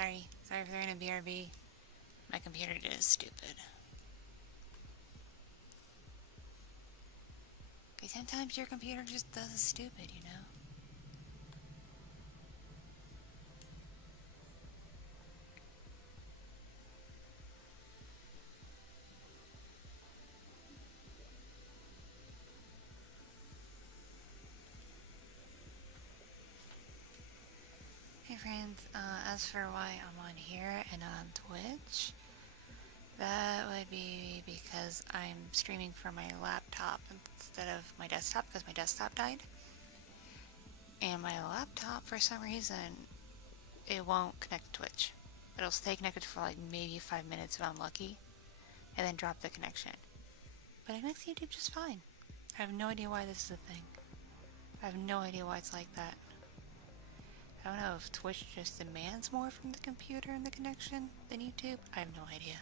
Sorry for throwing a BRB. My computer is stupid. Okay, sometimes your computer just does stupid, you know? Hey friends, as for why I'm on here and on Twitch, that would be because I'm streaming from my laptop instead of my desktop because my desktop died. And my laptop, for some reason, it won't connect to Twitch. It'll stay connected for like maybe 5 minutes if I'm lucky, and then drop the connection. But it connects to YouTube just fine. I have no idea why this is a thing. I have no idea why it's like that. I don't know if Twitch just demands more from the computer and the connection than YouTube. I have no idea.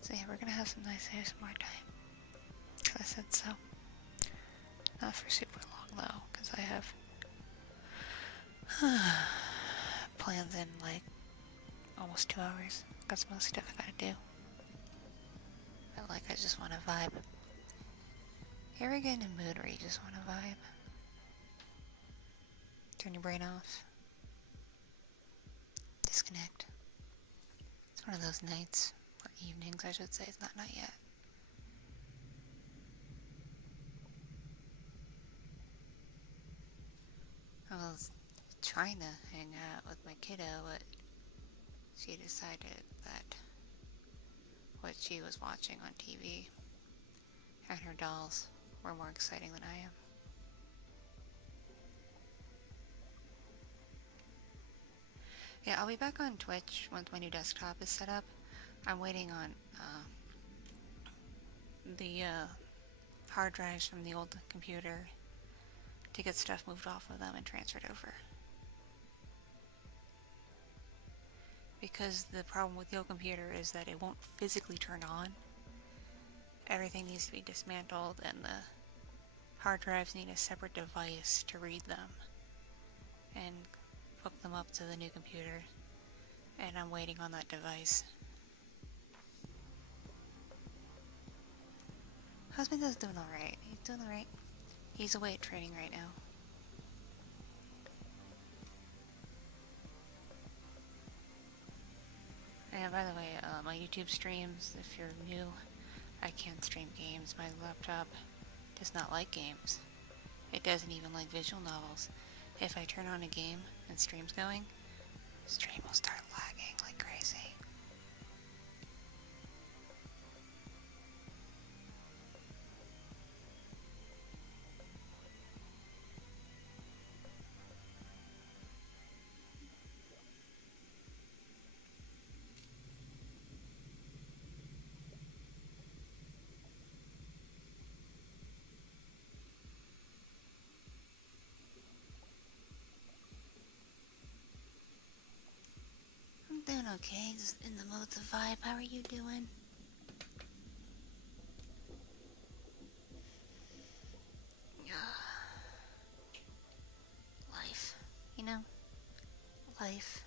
So yeah, we're gonna have some nice ASMR time. Cause I said so. Not for super long though, because I have plans in like almost 2 hours. Got some other stuff I gotta do. But like I just wanna vibe. You ever get in a mood where you just wanna vibe? Turn your brain off. Disconnect. It's one of those nights, or evenings I should say, it's not night yet. I was trying to hang out with my kiddo, but she decided that what she was watching on TV and her dolls were more exciting than I am. Yeah, I'll be back on Twitch once my new desktop is set up. I'm waiting on the hard drives from the old computer to get stuff moved off of them and transferred over. Because the problem with the old computer is that it won't physically turn on. Everything needs to be dismantled and the hard drives need a separate device to read them and hook them up to the new computer, and I'm waiting on that device. Husband is doing alright. He's doing alright. He's away at training right now. And by the way, my YouTube streams, if you're new, I can't stream games. My laptop does not like games. It doesn't even like visual novels. If I turn on a game and stream's going, stream will start lagging like crazy. I'm doing okay, just in the mood to vibe. How are you doing? Life, you know? Life.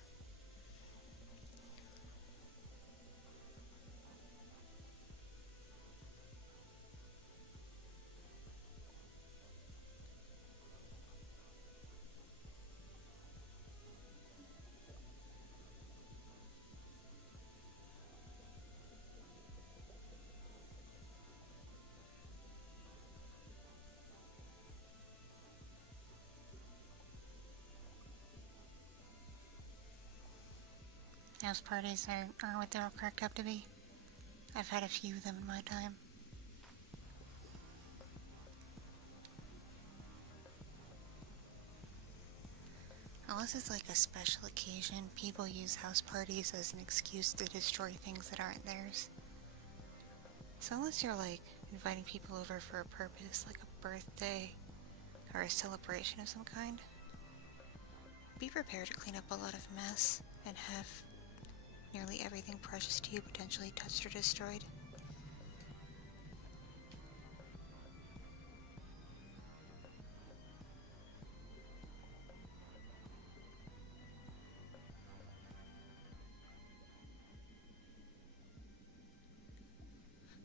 House parties are what they're all cracked up to be. I've had a few of them in my time. Unless it's like a special occasion, people use house parties as an excuse to destroy things that aren't theirs. So unless you're like inviting people over for a purpose, like a birthday or a celebration of some kind, be prepared to clean up a lot of mess and have nearly everything precious to you potentially touched or destroyed.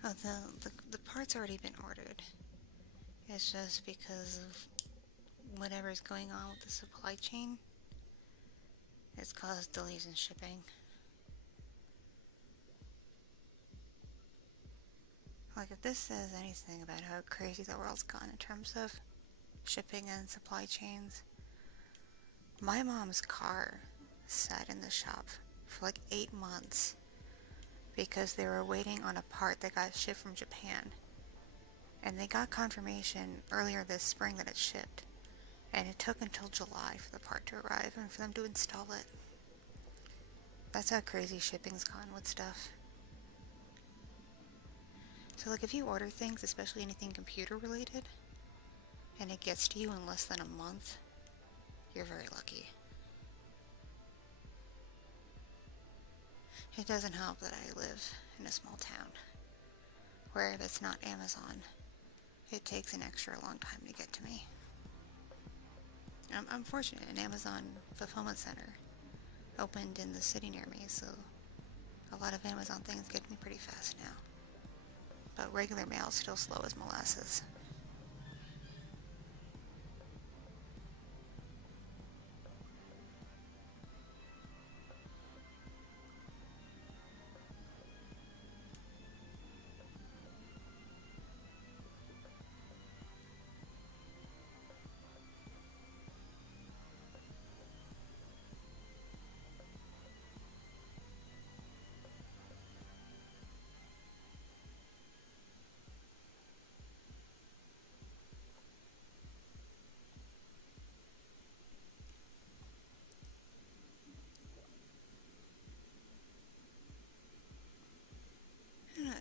Oh, the part's already been ordered. It's just because of whatever's going on with the supply chain, it's caused delays in shipping. Like, if this says anything about how crazy the world's gone in terms of shipping and supply chains, my mom's car sat in the shop for like 8 months because they were waiting on a part that got shipped from Japan. And they got confirmation earlier this spring that it shipped. And it took until July for the part to arrive and for them to install it. That's how crazy shipping's gone with stuff. So like if you order things, especially anything computer related, and it gets to you in less than a month, you're very lucky. It doesn't help that I live in a small town, where if it's not Amazon, it takes an extra long time to get to me. I'm fortunate an Amazon fulfillment center opened in the city near me, so a lot of Amazon things get to me pretty fast now. But regular mail's still slow as molasses.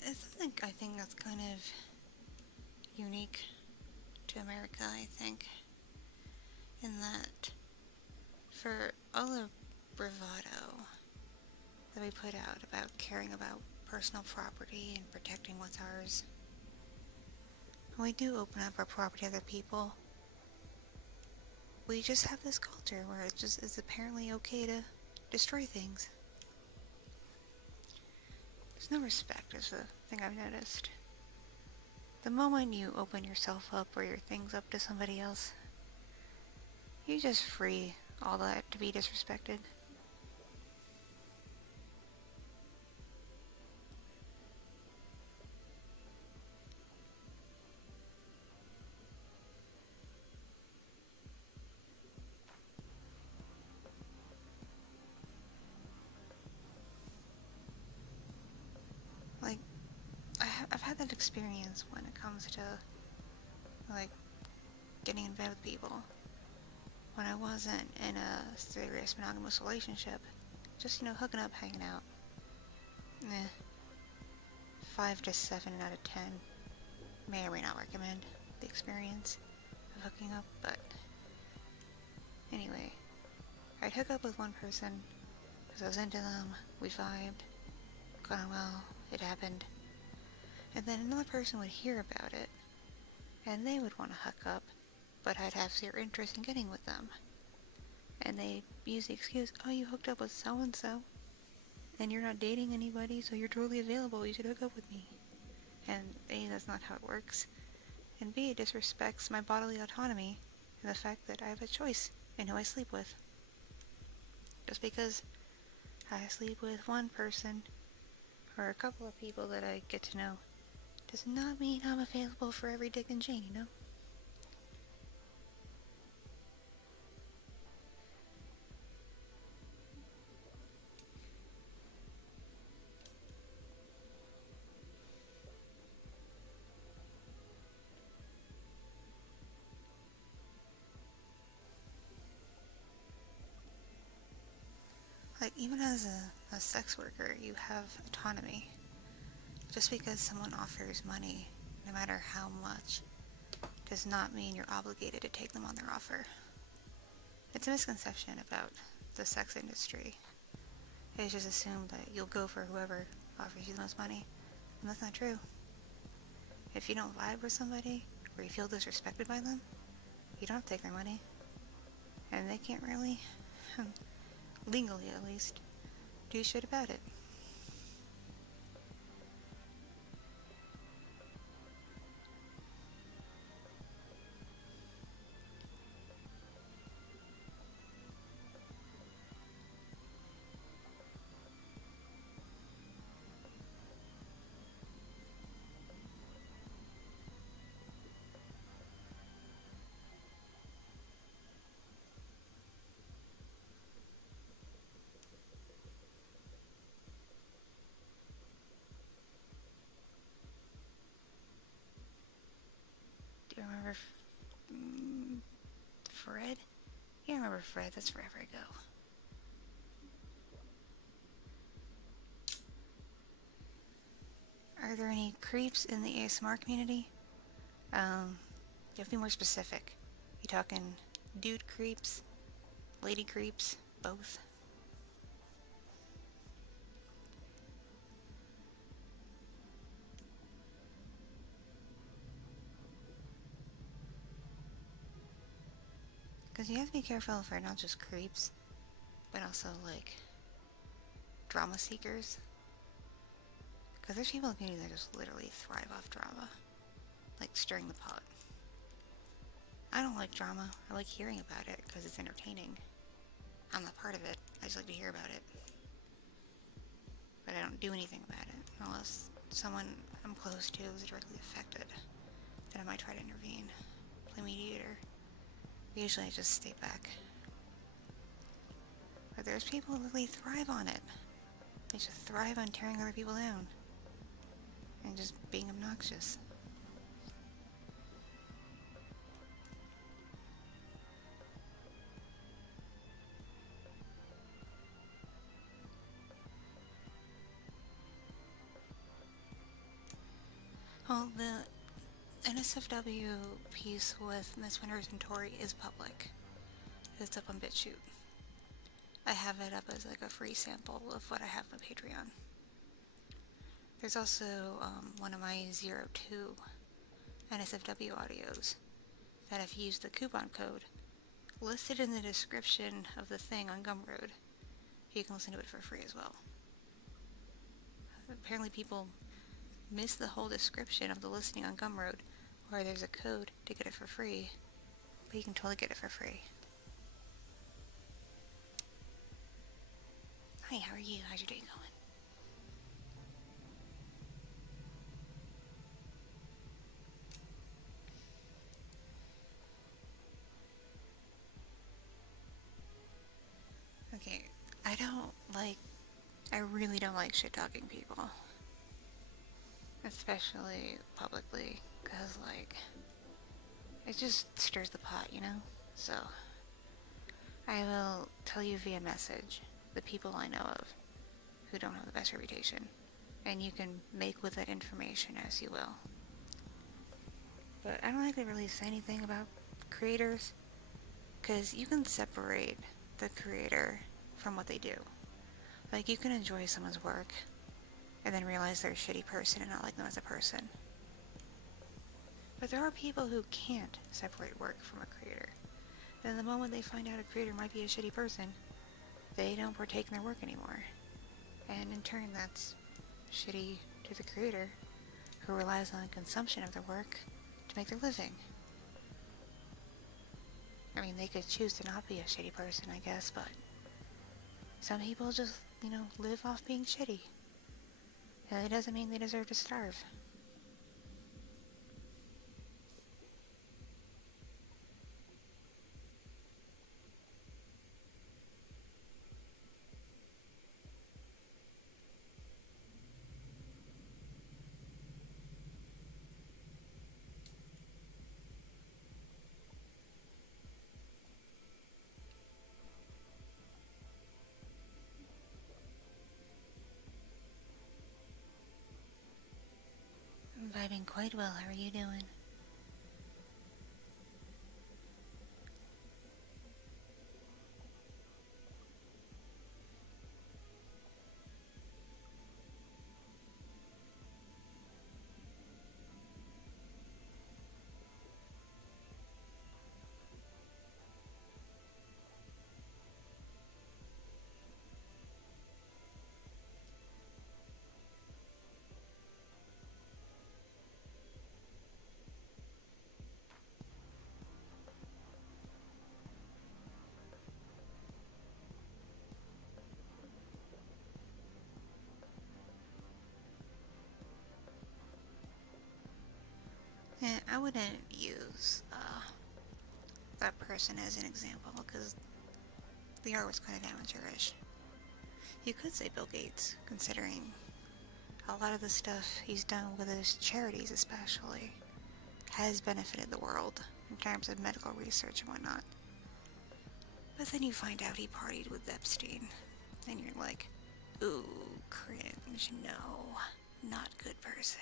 It's something I think that's kind of unique to America, I think, in that for all the bravado that we put out about caring about personal property and protecting what's ours, when we do open up our property to other people, we just have this culture where it just is apparently okay to destroy things. There's no respect is the thing I've noticed. The moment you open yourself up or your things up to somebody else, you just free all that to be disrespected. Like, I've had that experience when it comes to, like, getting in bed with people. When I wasn't in a serious monogamous relationship, just, hooking up, hanging out. 5 to 7 out of 10 may or may not recommend the experience of hooking up, but anyway, I'd hook up with one person because I was into them, we vibed, got on well, it happened, and then another person would hear about it, and they would want to hook up, but I'd have zero interest in getting with them, and they'd use the excuse, oh, you hooked up with so-and-so, and you're not dating anybody, so you're totally available, you should hook up with me. And A, that's not how it works, and B, it disrespects my bodily autonomy and the fact that I have a choice in who I sleep with. Just because I sleep with one person or a couple of people that I get to know does not mean I'm available for every Dick and Jane, Like, even as a sex worker, you have autonomy. Just because someone offers money, no matter how much, does not mean you're obligated to take them on their offer. It's a misconception about the sex industry. It's just assumed that you'll go for whoever offers you the most money, and that's not true. If you don't vibe with somebody, or you feel disrespected by them, you don't have to take their money. And they can't really, legally at least, do shit about it. remember Fred? Yeah, I remember Fred. That's forever ago. Are there any creeps in the ASMR community? You have to be more specific. You talking dude creeps? Lady creeps? Both? Because you have to be careful for not just creeps, but also, like, drama seekers. Because there's people in the community that just literally thrive off drama. Like, stirring the pot. I don't like drama. I like hearing about it because it's entertaining. I'm not part of it. I just like to hear about it. But I don't do anything about it unless someone I'm close to is directly affected. Then I might try to intervene. Play mediator. But usually I just stay back. But there's people who really thrive on it. They just thrive on tearing other people down. And just being obnoxious. Well, the NSFW piece with Miss Winters and Tori is public. It's up on BitChute. I have it up as like a free sample of what I have on Patreon. There's also one of my 02 NSFW audios that if you use the coupon code listed in the description of the thing on Gumroad, you can listen to it for free as well. Apparently people miss the whole description of the listing on Gumroad, where there's a code to get it for free, but you can totally get it for free. Hi, how are you? How's your day going? Okay, I really don't like shit-talking people. Especially publicly, because, like, it just stirs the pot, you know? So, I will tell you via message the people I know of who don't have the best reputation, and you can make with that information as you will. But I don't like to really say anything about creators, because you can separate the creator from what they do. Like, you can enjoy someone's work, and then realize they're a shitty person and not like them as a person. But there are people who can't separate work from a creator. And the moment they find out a creator might be a shitty person, they don't partake in their work anymore. And in turn, that's shitty to the creator, who relies on consumption of their work to make their living. I mean, they could choose to not be a shitty person, I guess, but some people just, live off being shitty. And it doesn't mean they deserve to starve. I'm vibing quite well. How are you doing? Yeah, I wouldn't use that person as an example, because the art was kind of amateurish. You could say Bill Gates, considering a lot of the stuff he's done with his charities especially has benefited the world in terms of medical research and whatnot. But then you find out he partied with Epstein, and you're like, ooh, cringe, no, not good person.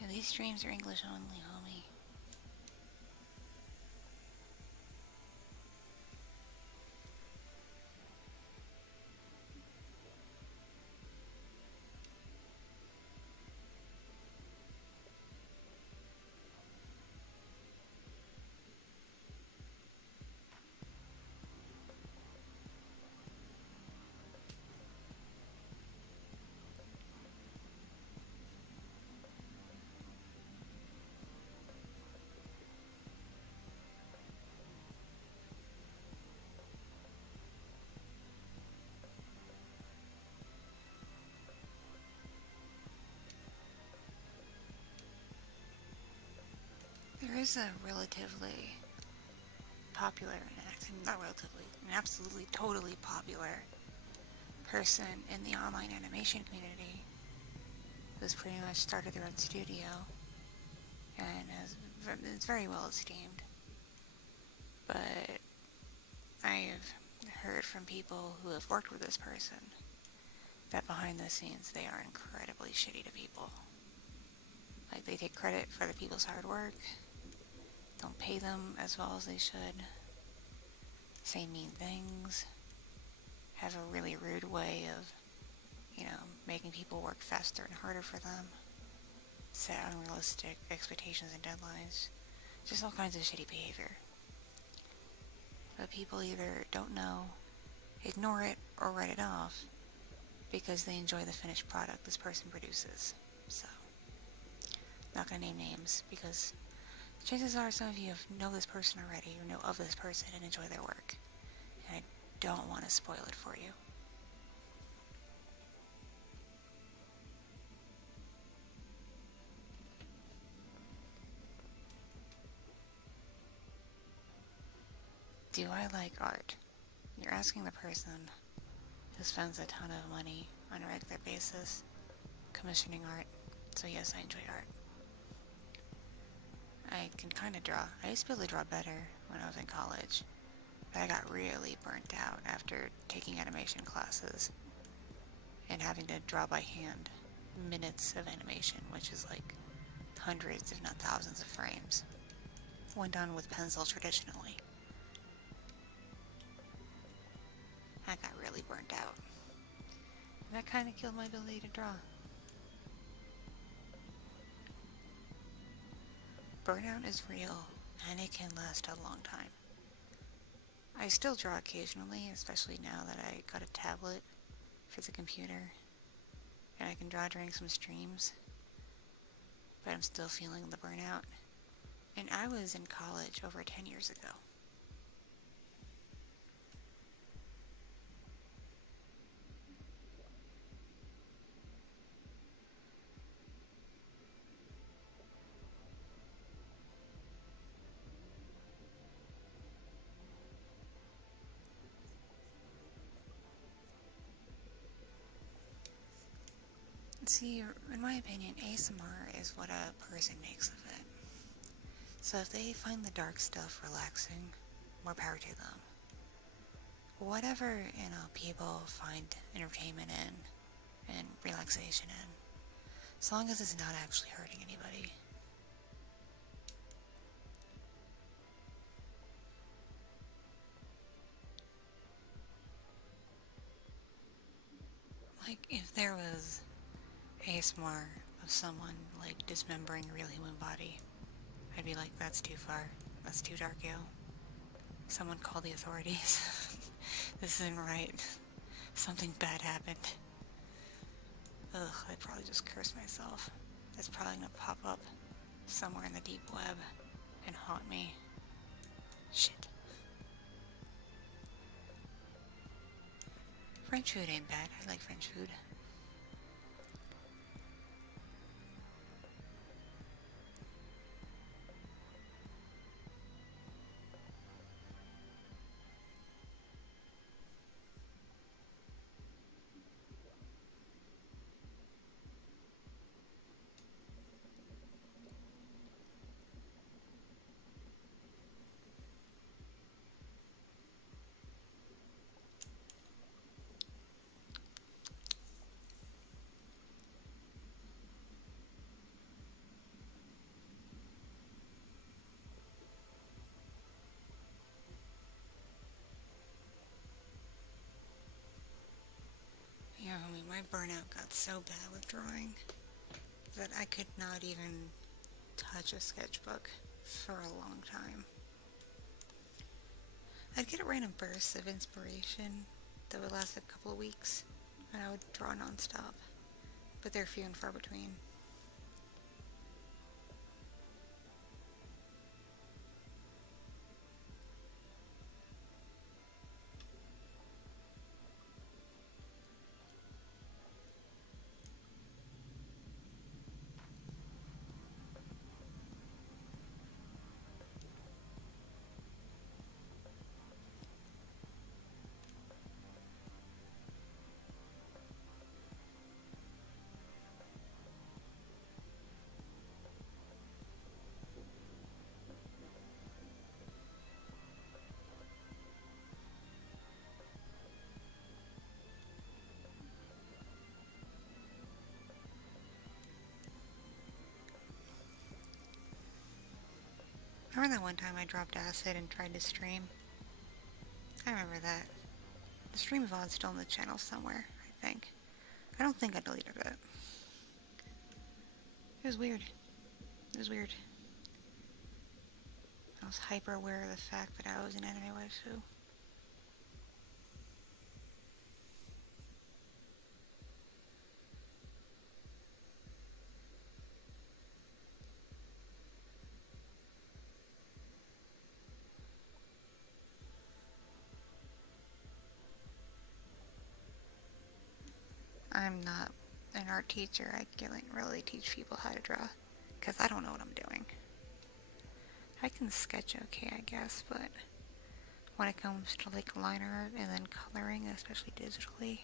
Yeah, these streams are English only, homie. There is a relatively popular, not relatively, an absolutely totally popular person in the online animation community who's pretty much started their own studio and is very well esteemed. But I've heard from people who have worked with this person that behind the scenes they are incredibly shitty to people. Like, they take credit for the people's hard work, don't pay them as well as they should, say mean things, have a really rude way of, making people work faster and harder for them, set unrealistic expectations and deadlines, just all kinds of shitty behavior. But people either don't know, ignore it, or write it off because they enjoy the finished product this person produces. So, not gonna name names because chances are some of you know this person already or know of this person and enjoy their work. And I don't want to spoil it for you. Do I like art? You're asking the person who spends a ton of money on a regular basis commissioning art. So yes, I enjoy art. I can kind of draw. I used to be able to draw better when I was in college, but I got really burnt out after taking animation classes and having to draw by hand minutes of animation, which is like hundreds if not thousands of frames when done with pencil traditionally. I got really burnt out. And that kind of killed my ability to draw. Burnout is real, and it can last a long time. I still draw occasionally, especially now that I got a tablet for the computer, and I can draw during some streams, but I'm still feeling the burnout. And I was in college over 10 years ago. See, in my opinion, ASMR is what a person makes of it. So if they find the dark stuff relaxing, more power to them. Whatever, people find entertainment in and relaxation in, as long as it's not actually hurting anybody. Like, if there was ASMR of someone, like, dismembering a real human body, I'd be like, that's too far. That's too dark, yo. Someone call the authorities. This isn't right. Something bad happened. Ugh, I'd probably just curse myself. That's probably gonna pop up somewhere in the deep web and haunt me. Shit. French food ain't bad. I like French food. Yeah, I mean, my burnout got so bad with drawing that I could not even touch a sketchbook for a long time. I'd get random bursts of inspiration that would last a couple of weeks, and I would draw nonstop, but they're few and far between. Remember that one time I dropped acid and tried to stream? I remember that. The stream VOD's still on the channel somewhere, I think. I don't think I deleted it. It was weird. It was weird. I was hyper aware of the fact that I was an anime waifu. I'm not an art teacher. I can't really teach people how to draw, because I don't know what I'm doing. I can sketch okay, I guess, but when it comes to like line art and then coloring, especially digitally,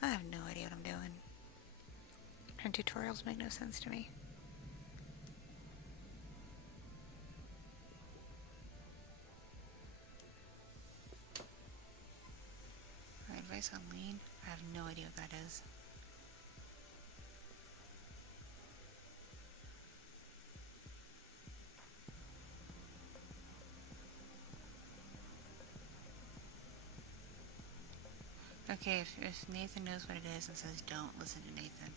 I have no idea what I'm doing. And tutorials make no sense to me. My advice on lean? I have no idea what that is. Okay, if Nathan knows what it is and says don't listen to Nathan.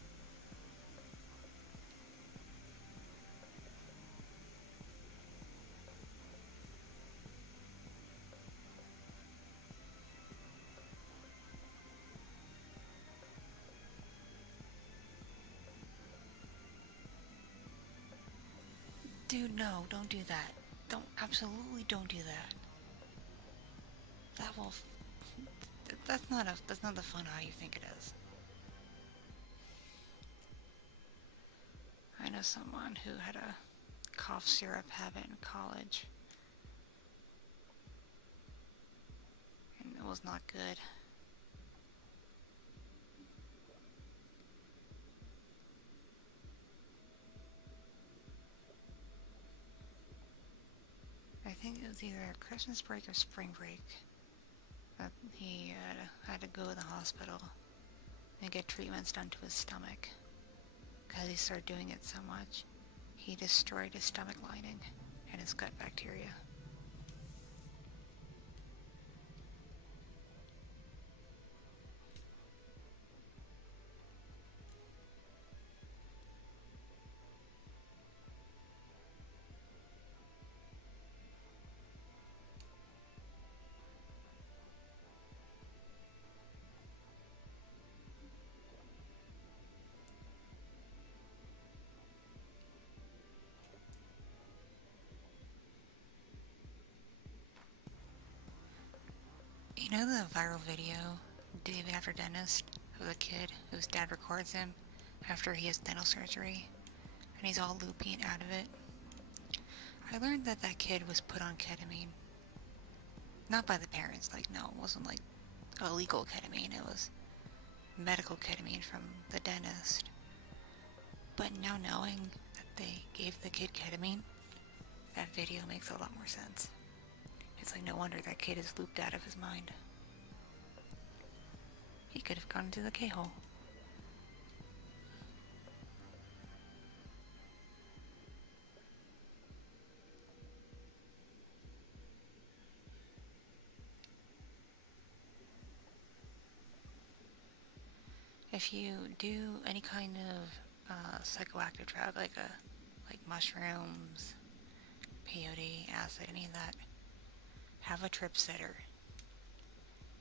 Dude, no, don't do that. Absolutely don't do that. That will, that's not the fun how you think it is. I know someone who had a cough syrup habit in college. And it was not good. I think it was either Christmas break or spring break that he had to go to the hospital and get treatments done to his stomach. Because he started doing it so much, he destroyed his stomach lining and his gut bacteria. You know the viral video, David After Dentist, of the kid whose dad records him after he has dental surgery, and he's all loopy and out of it? I learned that that kid was put on ketamine. Not by the parents, like, no, it wasn't like illegal ketamine, it was medical ketamine from the dentist. But now knowing that they gave the kid ketamine, that video makes a lot more sense. It's like no wonder that kid is looped out of his mind. He could have gone into the K-hole. If you do any kind of psychoactive drug, like mushrooms, peyote, acid, any of that, have a trip sitter.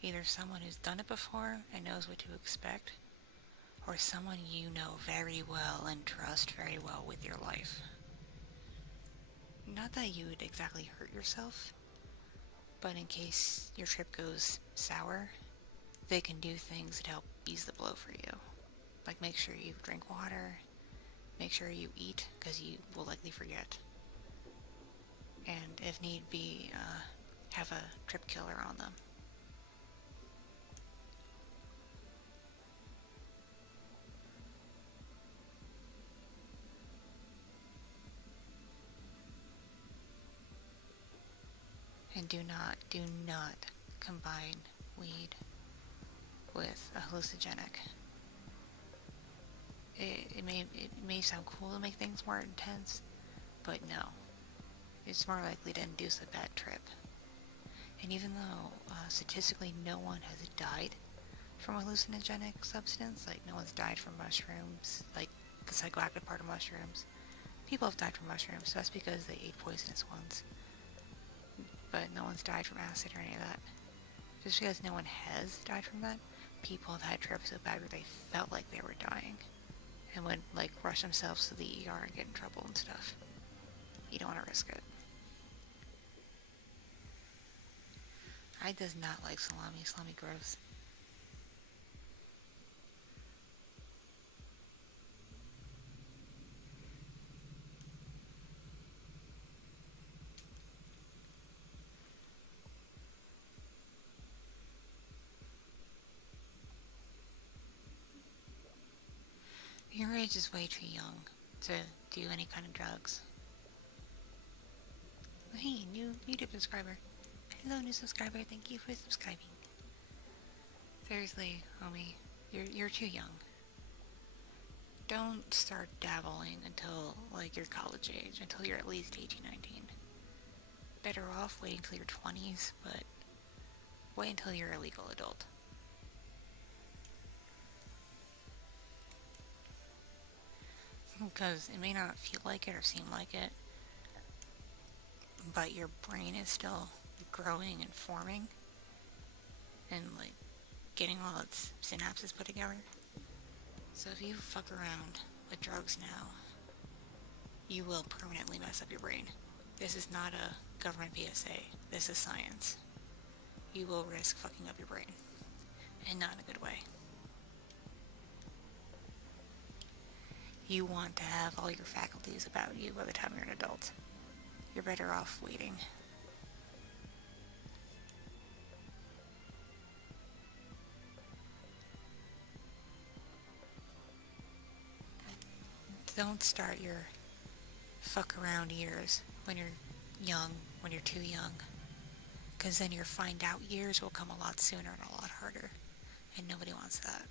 Either someone who's done it before and knows what to expect, or someone you know very well and trust very well with your life. Not that you would exactly hurt yourself, but in case your trip goes sour, they can do things to help ease the blow for you. Like make sure you drink water, make sure you eat, because you will likely forget. And if need be, have a trip killer on them. And do not combine weed with a hallucinogenic. It may sound cool to make things more intense, but no. It's more likely to induce a bad trip. And even though statistically no one has died from a hallucinogenic substance, like no one's died from mushrooms, like the psychoactive part of mushrooms, people have died from mushrooms, so that's because they ate poisonous ones. But no one's died from acid or any of that. Just because no one has died from that, people have had trips so bad where they felt like they were dying and would like rush themselves to the ER and get in trouble and stuff. You don't want to risk it. I does not like salami. Salami gross. Your age is way too young to do any kind of drugs. Hey, new YouTube subscriber. Hello, new subscriber. Thank you for subscribing. Seriously, homie, you're too young. Don't start dabbling until like your college age, until you're at least 18, 19. Better off waiting till your 20s, but wait until you're a legal adult. Because it may not feel like it or seem like it, but your brain is still growing and forming and like getting all its synapses put together. So if you fuck around with drugs now, you will permanently mess up your brain. This is not a government PSA. This is science. You will risk fucking up your brain, and not in a good way. You want to have all your faculties about you by the time you're an adult. You're better off waiting. Don't start your fuck around years when you're young, when you're too young. Because then your find out years will come a lot sooner and a lot harder. And nobody wants that.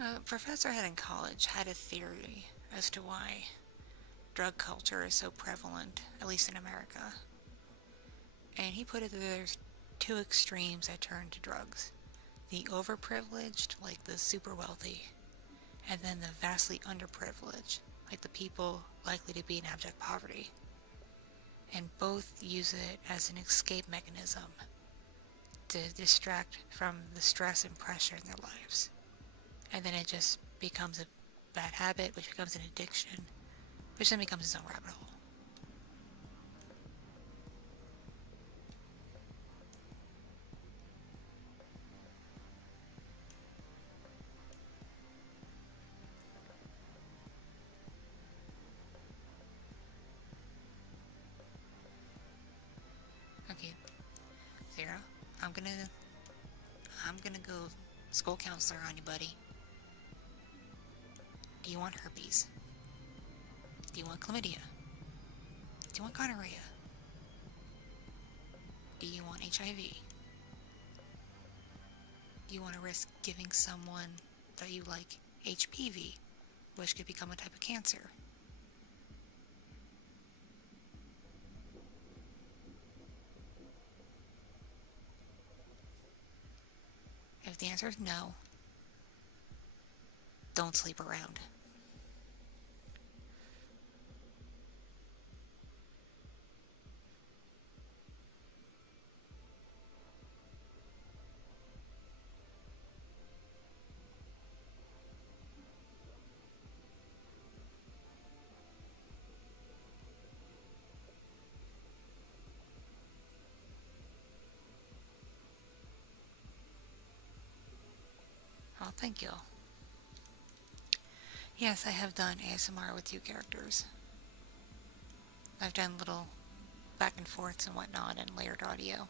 A professor I had in college had a theory as to why drug culture is so prevalent, at least in America. And he put it that there's two extremes that turn to drugs. The overprivileged, like the super wealthy, and then the vastly underprivileged, like the people likely to be in abject poverty. And both use it as an escape mechanism to distract from the stress and pressure in their lives. And then it just becomes a bad habit, which becomes an addiction, which then becomes its own rabbit hole. Okay, Zero, I'm gonna go school counselor on you, buddy. Do you want herpes? Do you want chlamydia? Do you want gonorrhea? Do you want HIV? Do you want to risk giving someone that you like HPV, which could become a type of cancer? If the answer is no, don't sleep around. Oh, thank you. Yes, I have done ASMR with 2 characters. I've done little back and forths and whatnot and layered audio.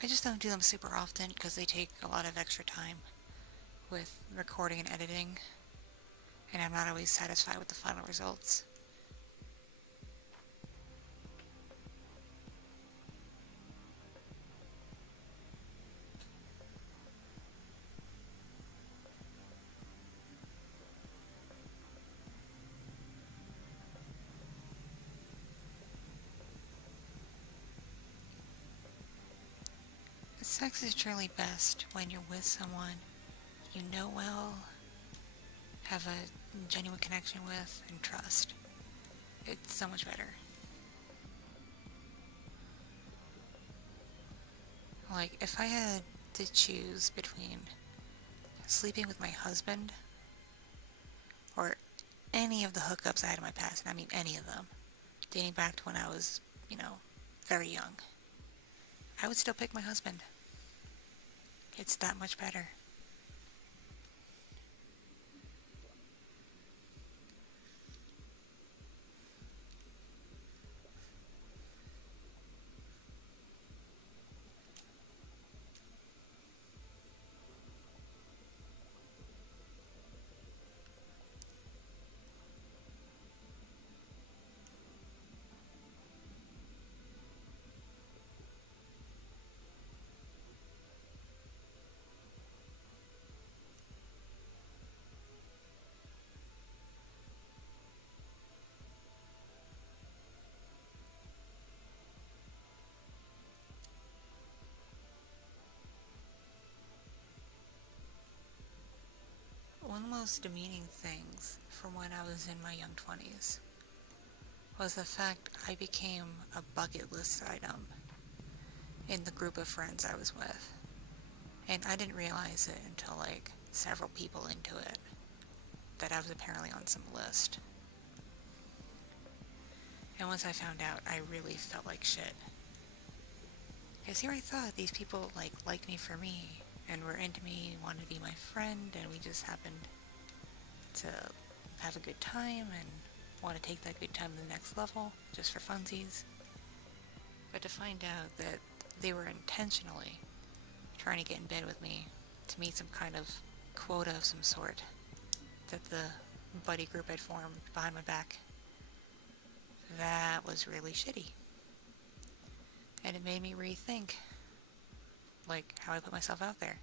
I just don't do them super often because they take a lot of extra time with recording and editing, and I'm not always satisfied with the final results. Sex is truly best when you're with someone you know well, have a genuine connection with, and trust. It's so much better. Like, if I had to choose between sleeping with my husband or any of the hookups I had in my past, and I mean any of them, dating back to when I was, very young, I would still pick my husband. It's that much better. One of the most demeaning things from when I was in my young 20s was the fact I became a bucket list item in the group of friends I was with. And I didn't realize it until several people into it that I was apparently on some list. And once I found out, I really felt like shit. Because here I thought these people liked me for me and were into me, wanted to be my friend, and we just happened to have a good time and want to take that good time to the next level just for funsies. But to find out that they were intentionally trying to get in bed with me to meet some kind of quota of some sort that the buddy group had formed behind my back, that was really shitty. And it made me rethink how I put myself out there.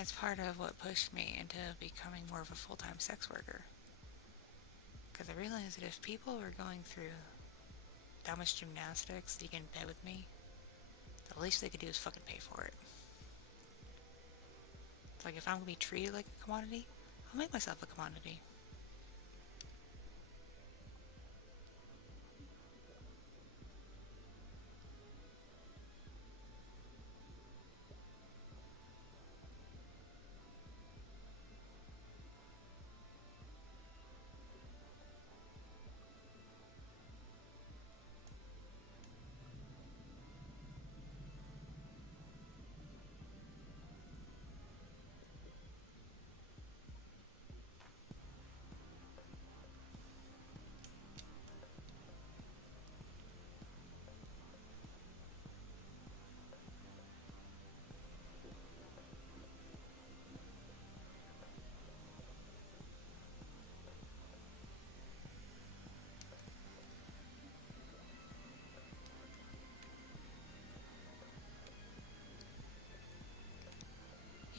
That's part of what pushed me into becoming more of a full-time sex worker. Because I realized that if people were going through that much gymnastics to get in bed with me, the least they could do is fucking pay for it. It's like, if I'm gonna be treated like a commodity, I'll make myself a commodity.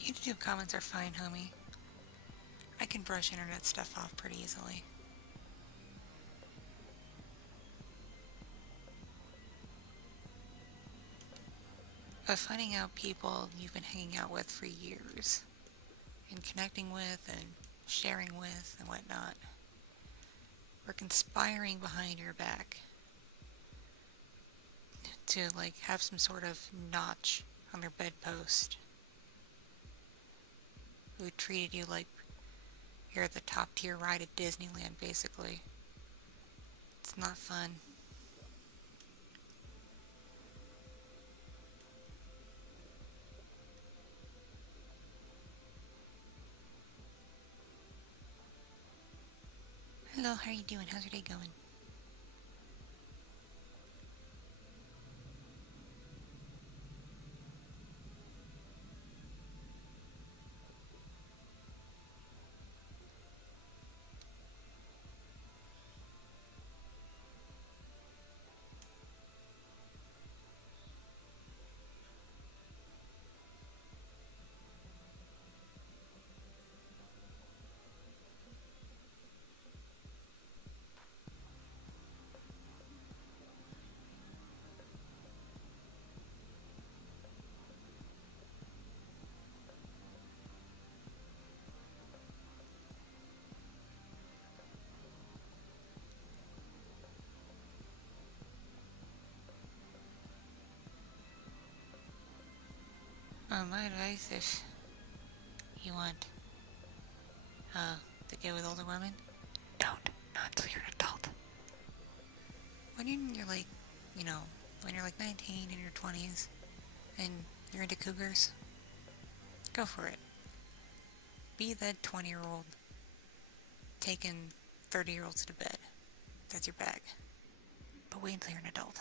YouTube comments are fine, homie. I can brush internet stuff off pretty easily. But finding out people you've been hanging out with for years, and connecting with, and sharing with, and whatnot, or conspiring behind your back to, like, have some sort of notch on their bedpost, who treated you like you're the top tier ride at Disneyland, basically. It's not fun. Hello, how are you doing? How's your day going? My advice, if you want to get with older women, don't. Not until you're an adult. When you're like, when you're like 19 in your 20s and you're into cougars, go for it. Be that 20-year-old taking 30-year-olds to bed. That's your bag. But wait until you're an adult.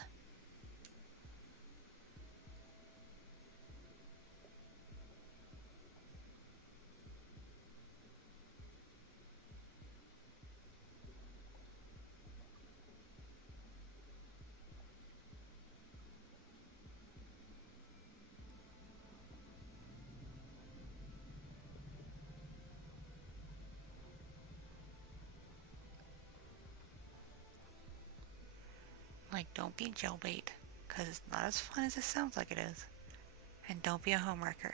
Like, don't be jailbait, because it's not as fun as it sounds like it is. And don't be a homewrecker.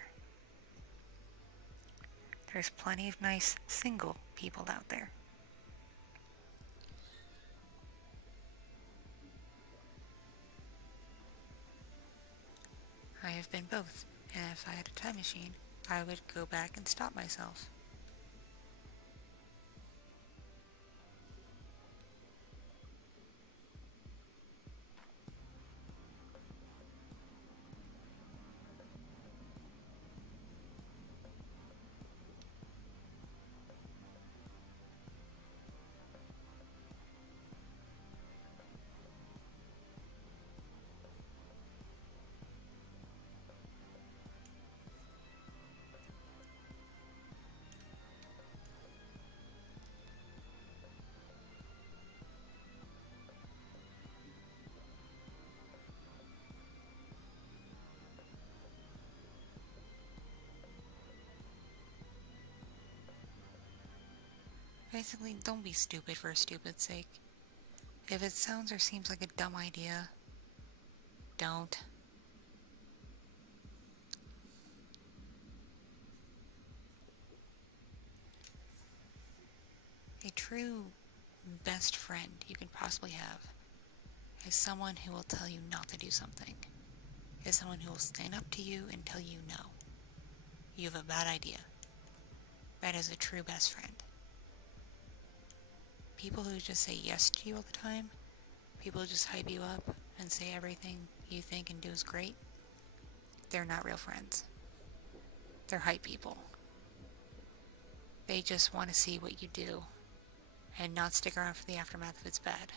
There's plenty of nice single people out there. I have been both, and if I had a time machine, I would go back and stop myself. Basically, don't be stupid for stupid's sake. If it sounds or seems like a dumb idea, don't. A true best friend you can possibly have is someone who will tell you not to do something. Is someone who will stand up to you and tell you no. You have a bad idea. That is a true best friend. People who just say yes to you all the time, people who just hype you up and say everything you think and do is great, they're not real friends. They're hype people. They just want to see what you do and not stick around for the aftermath if it's bad.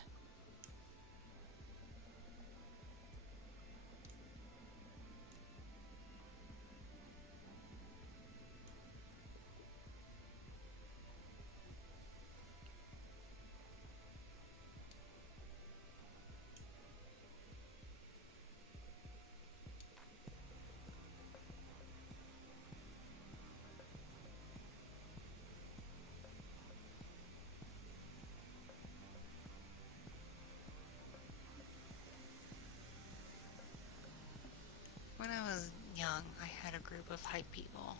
When I was young, I had a group of hype people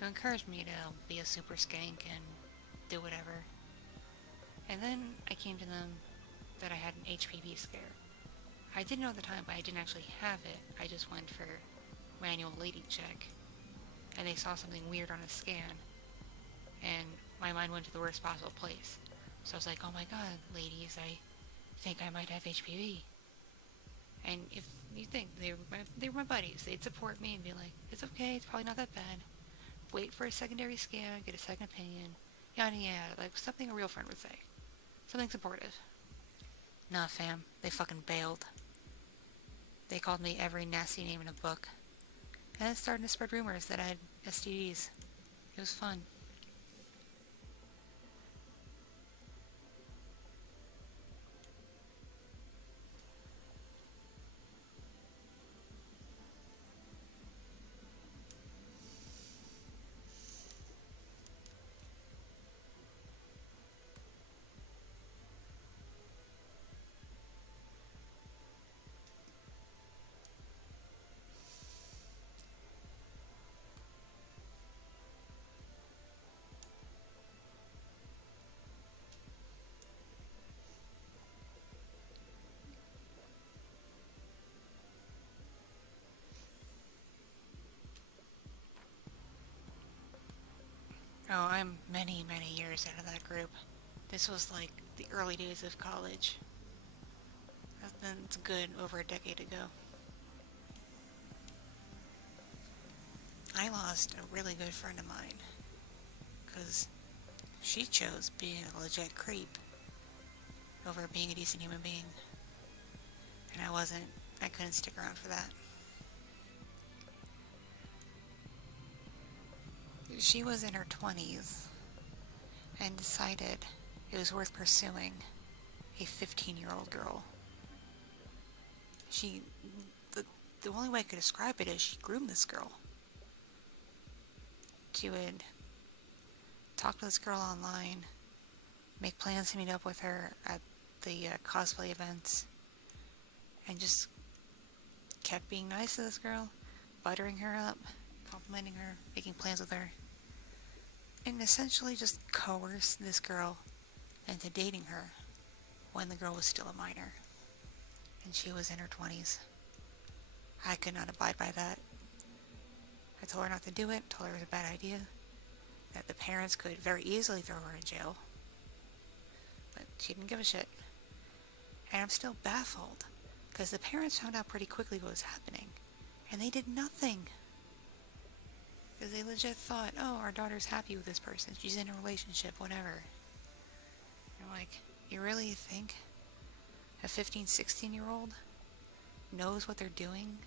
who encouraged me to be a super skank and do whatever. And then I came to them that I had an HPV scare. I didn't know at the time, but I didn't actually have it. I just went for my annual lady check, and they saw something weird on a scan, and my mind went to the worst possible place. So I was like, oh my god, ladies, I think I might have HPV. And if you think they were my buddies, they'd support me and be like, it's okay, it's probably not that bad. Wait for a secondary scan, get a second opinion, yada yada, like something a real friend would say. Something supportive. Nah, fam, they fucking bailed. They called me every nasty name in a book. And it started to spread rumors that I had STDs. It was fun. Oh, I'm many, many years out of that group. This was like the early days of college. That's good over a decade ago. I lost a really good friend of mine because she chose being a legit creep over being a decent human being. And I wasn't. I couldn't stick around for that. She was in her 20s and decided it was worth pursuing a 15-year-old girl. The only way I could describe it is she groomed this girl. She would talk to this girl online, make plans to meet up with her at the cosplay events, and just kept being nice to this girl, buttering her up, complimenting her, making plans with her, and essentially just coerced this girl into dating her when the girl was still a minor and she was in her 20s. I could not abide by that. I told her not to do it, told her it was a bad idea, that the parents could very easily throw her in jail, but she didn't give a shit. And I'm still baffled because the parents found out pretty quickly what was happening and they did nothing. Because they legit thought, oh, our daughter's happy with this person, she's in a relationship, whatever. And I'm like, you really think a 15, 16-year-old knows what they're doing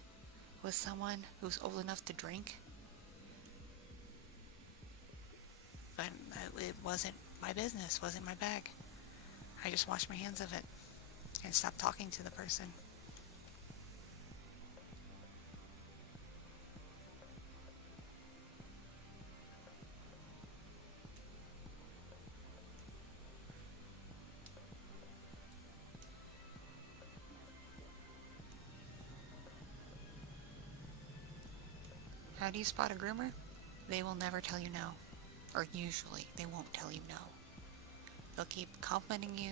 with someone who's old enough to drink? But it wasn't my business, wasn't my bag. I just washed my hands of it and stopped talking to the person. How do you spot a groomer? They will never tell you no. Or usually, they won't tell you no. They'll keep complimenting you,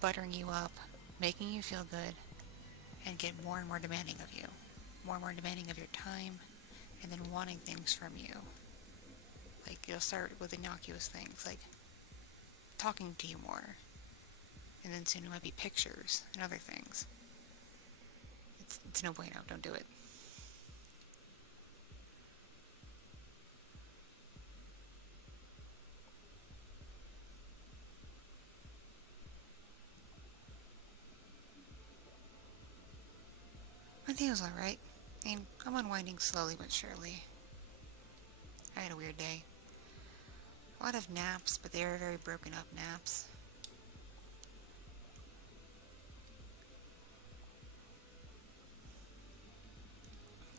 buttering you up, making you feel good, and get more and more demanding of you. More and more demanding of your time, and then wanting things from you. Like, you'll start with innocuous things, like talking to you more. And then soon it might be pictures and other things. It's no bueno, don't do it. My day was alright. I'm unwinding slowly but surely. I had a weird day. A lot of naps, but they were very broken up naps.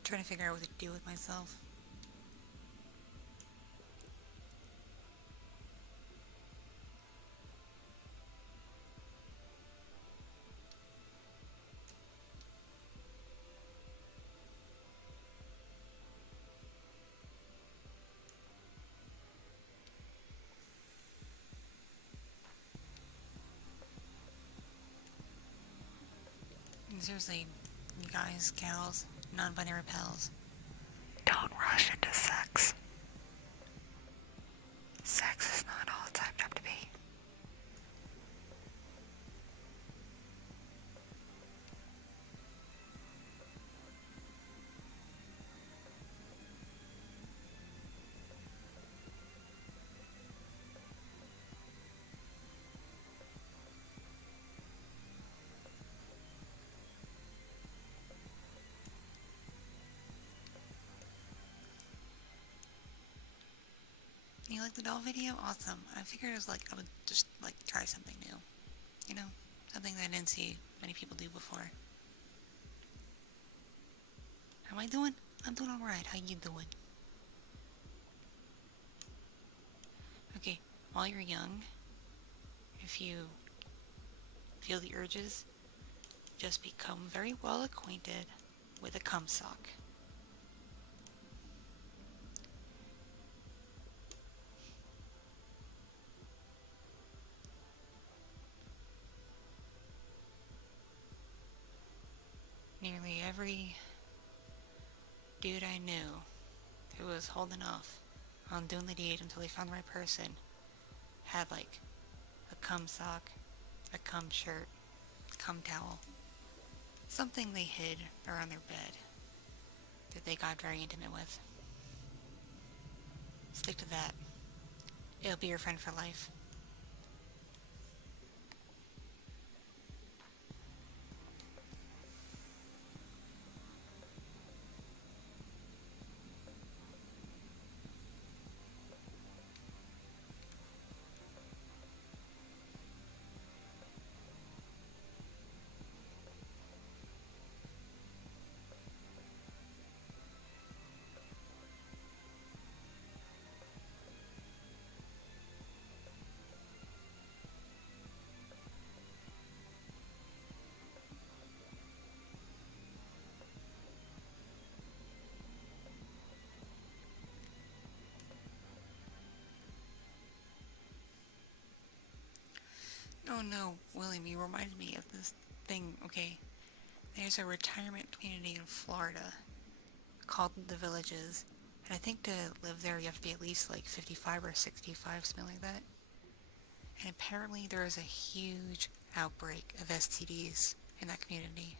Trying to figure out what to do with myself. And seriously, you guys, gals, non-binary pals, don't rush into sex. Sex is not all it's hyped up to be. You like the doll video? Awesome. I figured it was like, I would just like try something new. You know, something that I didn't see many people do before. How am I doing? I'm doing alright. How you doing? Okay, while you're young, if you feel the urges, just become very well acquainted with a cum sock. Nearly every dude I knew who was holding off on doing the deed until they found the right person had like a cum sock, a cum shirt, cum towel, something they hid around their bed that they got very intimate with. Stick to that. It'll be your friend for life. Oh no, William, you reminded me of this thing, okay? There's a retirement community in Florida called The Villages. And I think to live there you have to be at least like 55 or 65, something like that. And apparently there is a huge outbreak of STDs in that community.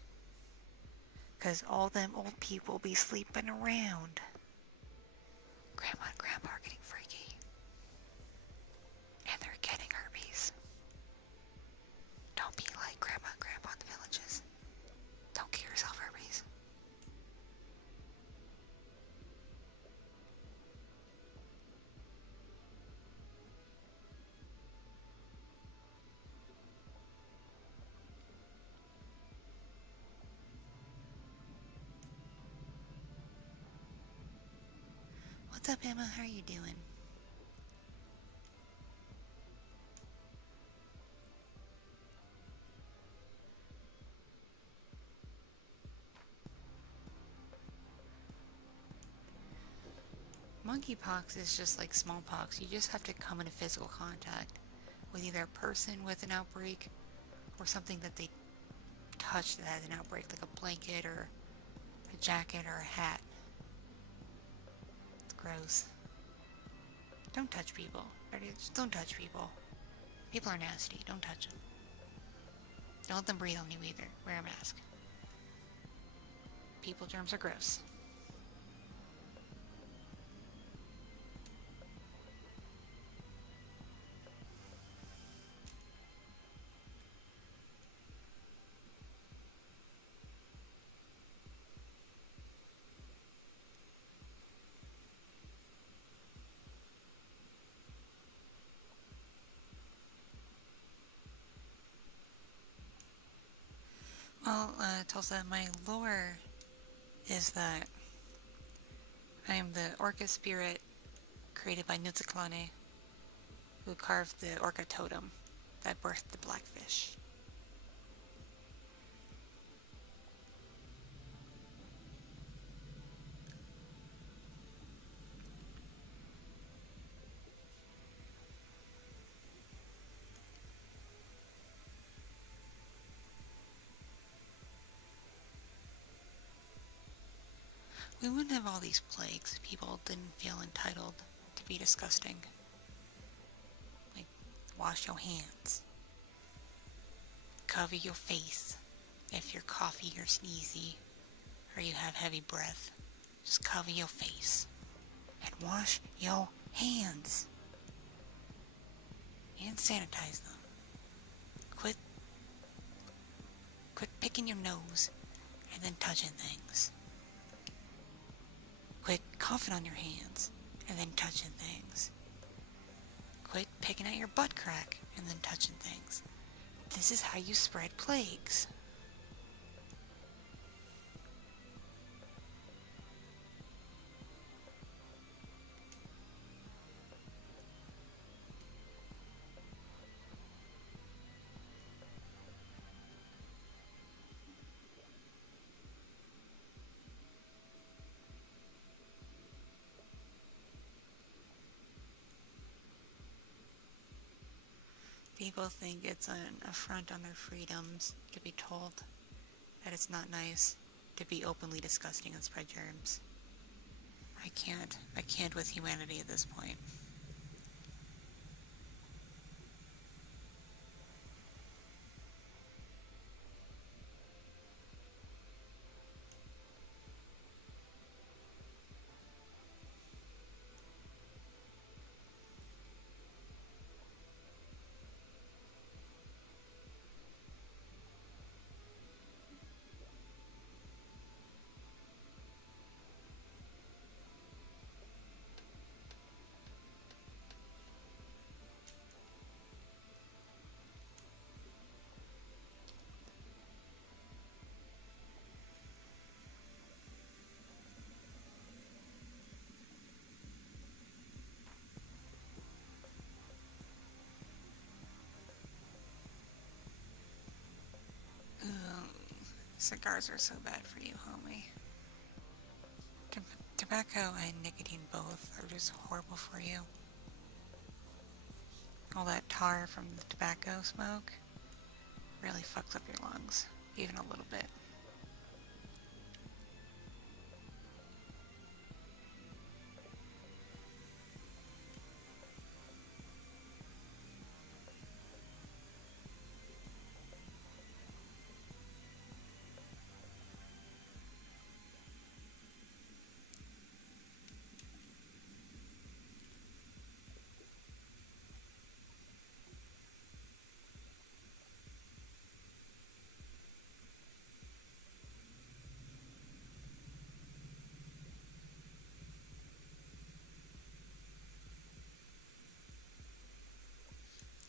Because all them old people be sleeping around. Grandma and Grandpa are getting freaky. And they're getting herpes. Don't be like Grandma and Grandpa in the Villages. Don't get yourself herpes. What's up, Emma? How are you doing? Monkeypox is just like smallpox. You just have to come into physical contact with either a person with an outbreak or something that they touch that has an outbreak, like a blanket or a jacket or a hat. It's gross. Don't touch people. Just don't touch people. People are nasty. Don't touch them. Don't let them breathe on you either. Wear a mask. People germs are gross. Well, Tulsa, my lore is that I am the Orca spirit created by Nutzaklane, who carved the Orca totem that birthed the blackfish. We wouldn't have all these plagues if people didn't feel entitled to be disgusting. Like, wash your hands. Cover your face if you're coughy or sneezy, or you have heavy breath. Just cover your face. And wash your hands. And sanitize them. Quit picking your nose and then touching things. Quit coughing on your hands and then touching things. Quit picking at your butt crack and then touching things. This is how you spread plagues. People think it's an affront on their freedoms to be told that it's not nice to be openly disgusting and spread germs. I can't with humanity at this point. Cigars are so bad for you, homie. Tobacco and nicotine both are just horrible for you. All that tar from the tobacco smoke really fucks up your lungs, even a little bit.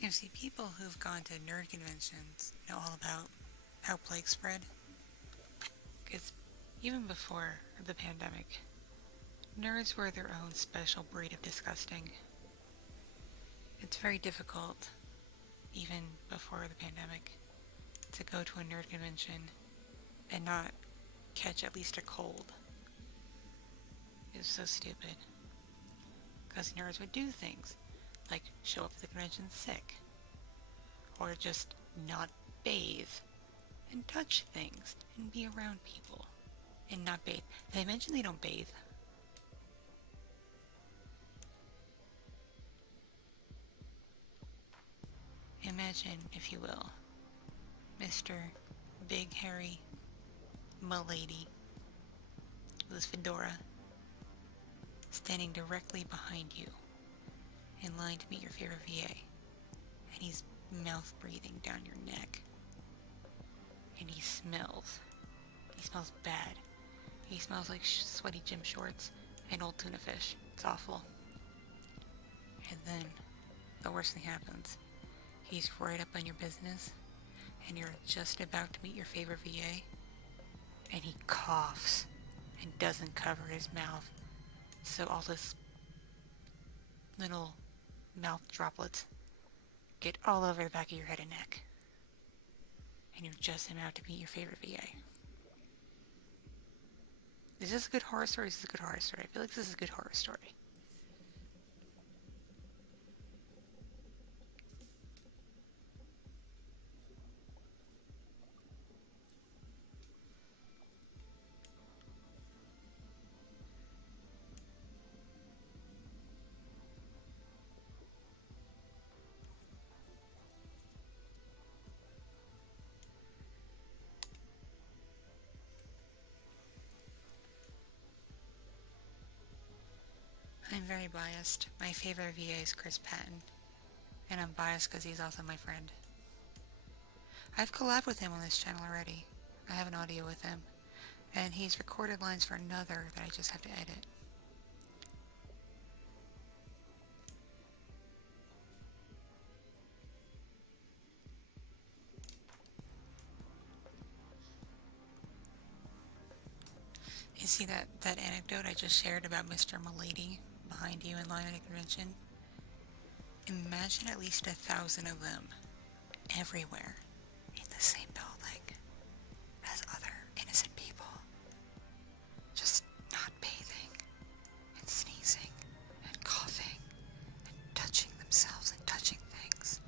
You see, people who've gone to nerd conventions know all about how plague spread. Because even before the pandemic, nerds were their own special breed of disgusting. It's very difficult, even before the pandemic, to go to a nerd convention and not catch at least a cold. It's so stupid. Because nerds would do things, like show up at the convention sick, or just not bathe, and touch things, and be around people, and not bathe. Did I mention they don't bathe? Imagine, if you will, Mr. Big Hairy Milady with his fedora standing directly behind you in line to meet your favorite VA, and he's mouth breathing down your neck, and he smells bad. He smells like sweaty gym shorts and old tuna fish. It's awful. And then the worst thing happens. He's right up on your business, and you're just about to meet your favorite VA, and he coughs and doesn't cover his mouth, so all this little mouth droplets get all over the back of your head and neck, and you're just about to meet your favorite VA. Is this a good horror story? Is this a good horror story? I feel like this is a good horror story. I'm very biased. My favorite VA is Chris Patton, and I'm biased because he's also my friend. I've collabed with him on this channel already. I have an audio with him, and he's recorded lines for another that I just have to edit. You see that anecdote I just shared about Mr. Milady behind you in line at a convention? Imagine at least 1,000 of them everywhere in the same building as other innocent people, just not bathing and sneezing and coughing and touching themselves and touching things.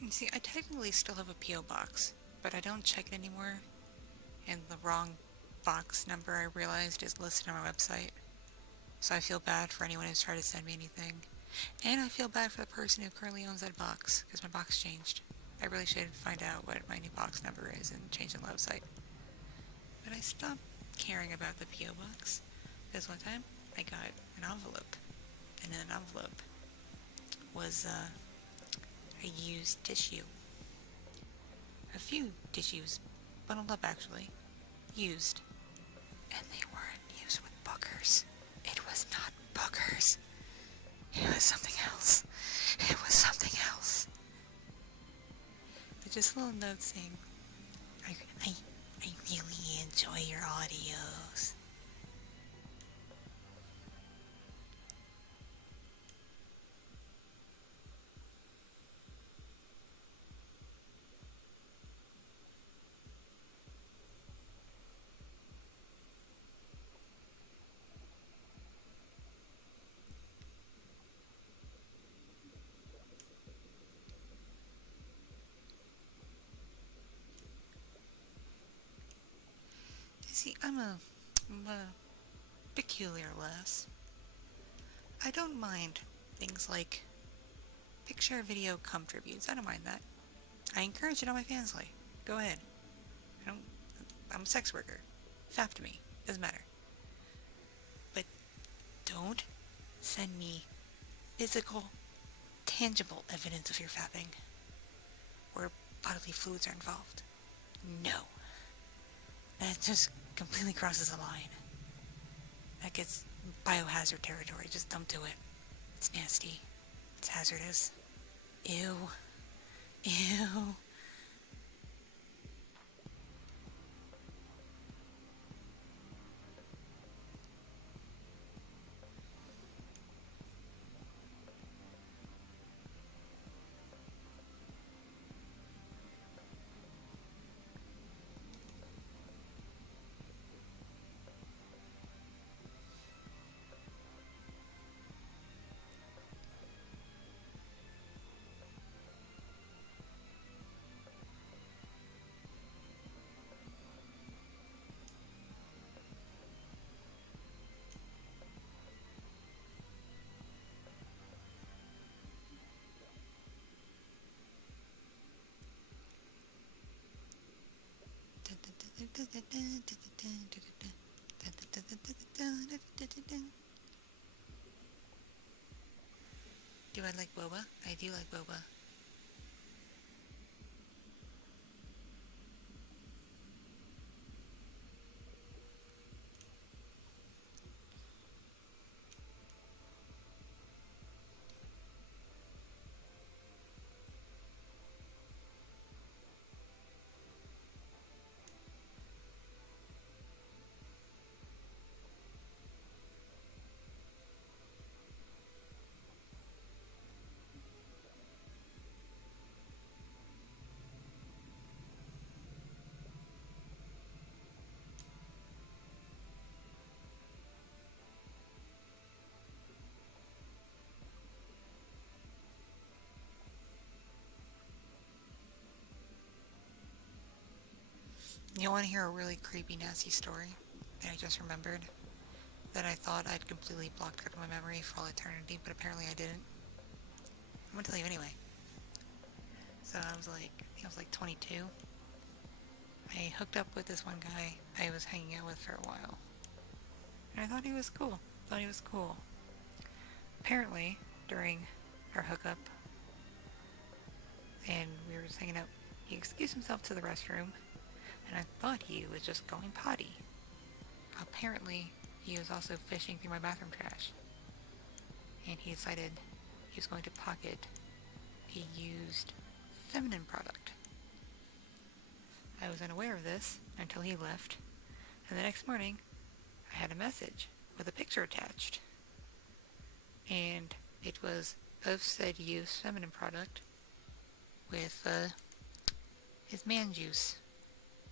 You see, I technically still have a P.O. box, but I don't check it anymore, and the wrong box number I realized is listed on my website. So I feel bad for anyone who's tried to send me anything. And I feel bad for the person who currently owns that box, because my box changed. I really should find out what my new box number is and change the website. But I stopped caring about the P.O. box, because one time I got an envelope, and in an envelope was a used tissue. A few tissues, bundled up actually, used. And they weren't used with boogers. It was not boogers. It was something else. It was something else. But just a little note saying, I really enjoy your audios. See, I'm a peculiar less. I don't mind things like picture, video, contributes. I don't mind that. I encourage it on my fans like. Go ahead. I don't. I'm a sex worker. Fap to me. Doesn't matter. But don't send me physical, tangible evidence of your fapping where bodily fluids are involved. No. That just completely crosses a line. That gets biohazard territory. Just don't do it. It's nasty. It's hazardous. Ew. Ew. Do I like boba? I do like boba. You want to hear a really creepy, nasty story that I just remembered? That I thought I'd completely blocked out of my memory for all eternity, but apparently I didn't. I'm gonna tell you anyway. So I was like 22. I hooked up with this one guy I was hanging out with for a while. And I thought he was cool. Apparently, during our hookup, and we were just hanging out, he excused himself to the restroom, and I thought he was just going potty. Apparently, he was also fishing through my bathroom trash. And he decided he was going to pocket a used feminine product. I was unaware of this until he left, and the next morning, I had a message with a picture attached. And it was of said used feminine product with his man juice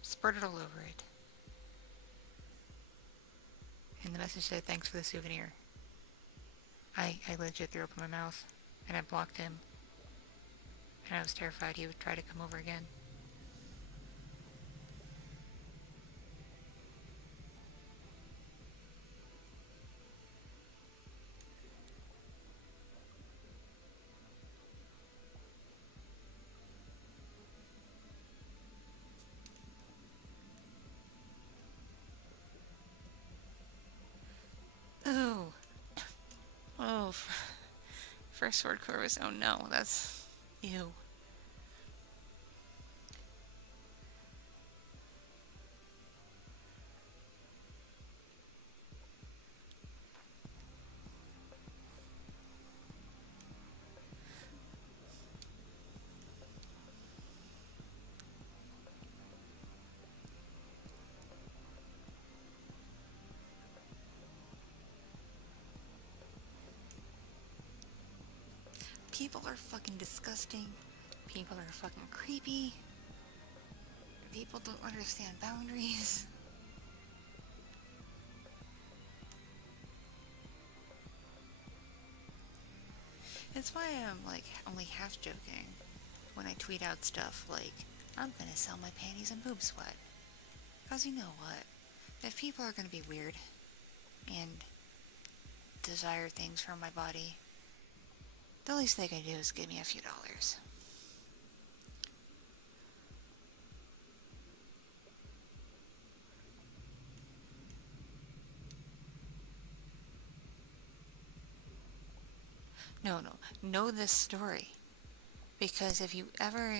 spurted all over it. And the message said, "Thanks for the souvenir." I legit threw up in my mouth, and I blocked him. And I was terrified he would try to come over again. Oh. Oh. First hardcore was, oh no, that's... Ew. People are fucking disgusting. People are fucking creepy. People don't understand boundaries. It's why I'm like only half joking when I tweet out stuff like, "I'm gonna sell my panties and boob sweat." Cause you know what? If people are gonna be weird and desire things from my body, the least they can do is give me a few dollars. No, know this story. Because if you ever,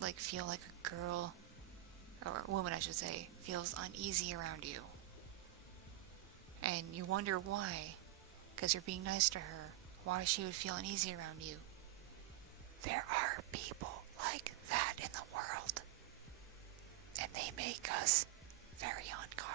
like, feel like a girl, or a woman I should say, feels uneasy around you, and you wonder why, because you're being nice to her, why she would feel uneasy around you, there are people like that in the world. And they make us very on guard.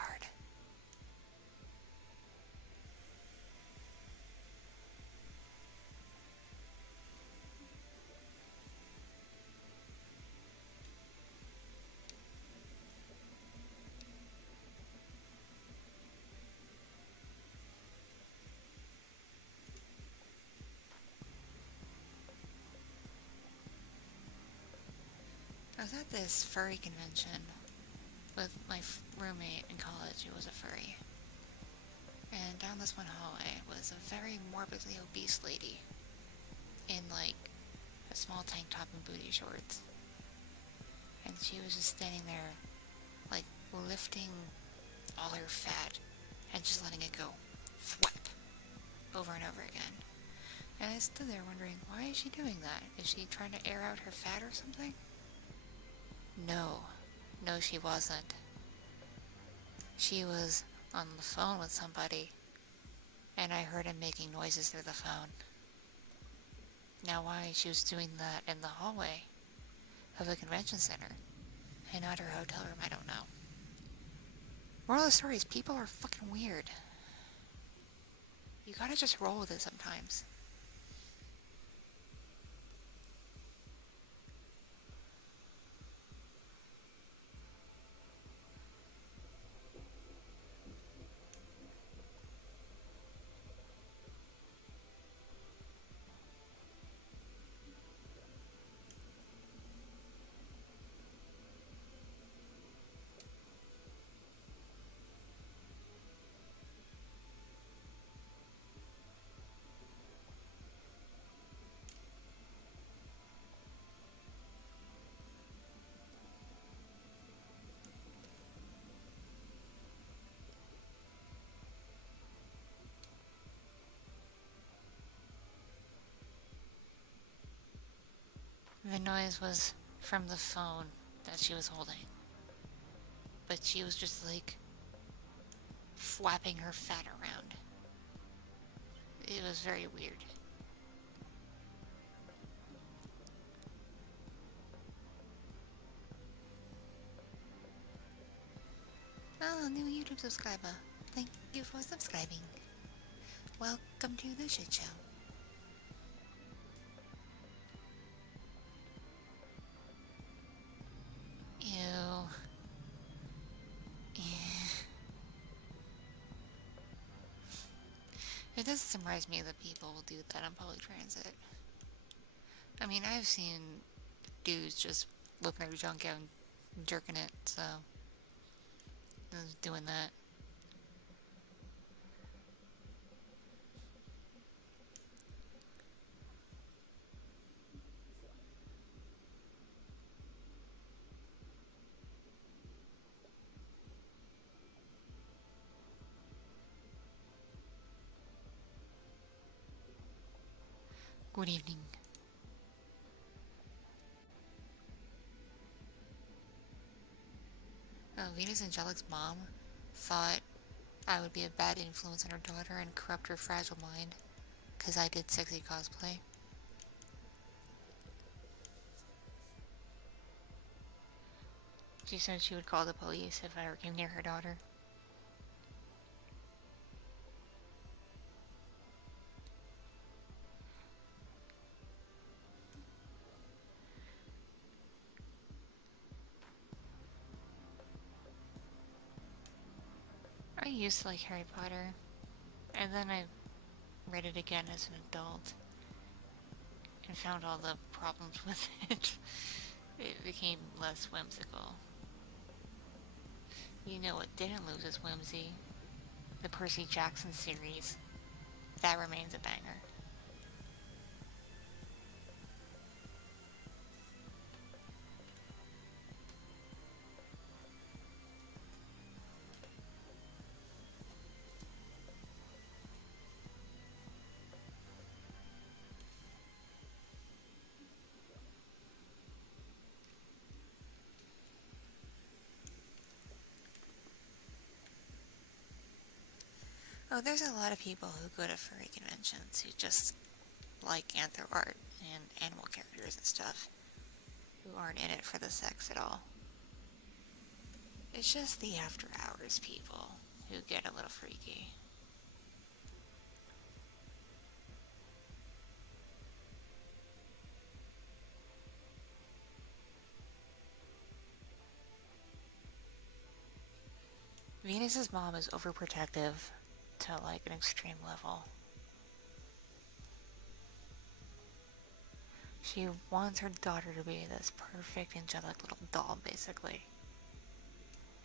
I was at this furry convention with my roommate in college who was a furry. And down this one hallway was a very morbidly obese lady in, like, a small tank top and booty shorts. And she was just standing there, like, lifting all her fat and just letting it go thwap over and over again. And I stood there wondering, why is she doing that? Is she trying to air out her fat or something? No, she wasn't. She was on the phone with somebody, and I heard him making noises through the phone. Now why she was doing that in the hallway of the convention center and not her hotel room, I don't know. Moral of the story is, people are fucking weird. You gotta just roll with it sometimes. The noise was from the phone that she was holding. But she was just, like, flapping her fat around. It was very weird. Oh, new YouTube subscriber. Thank you for subscribing. Welcome to the shit show. Ew. It doesn't surprise me that people will do that on public transit. I mean, I've seen dudes just whipping their junk out and jerking it, so I was doing that. Good evening. Venus Angelic's mom thought I would be a bad influence on her daughter and corrupt her fragile mind because I did sexy cosplay. She said she would call the police if I ever came near her daughter. I used to like Harry Potter, and then I read it again as an adult and found all the problems with it. It became less whimsical. You know what didn't lose its whimsy? The Percy Jackson series. That remains a banger. Oh, there's a lot of people who go to furry conventions who just like anthro art and animal characters and stuff, who aren't in it for the sex at all. It's just the after hours people who get a little freaky. Venus's mom is overprotective to like an extreme level. She wants her daughter to be this perfect angelic little doll, basically.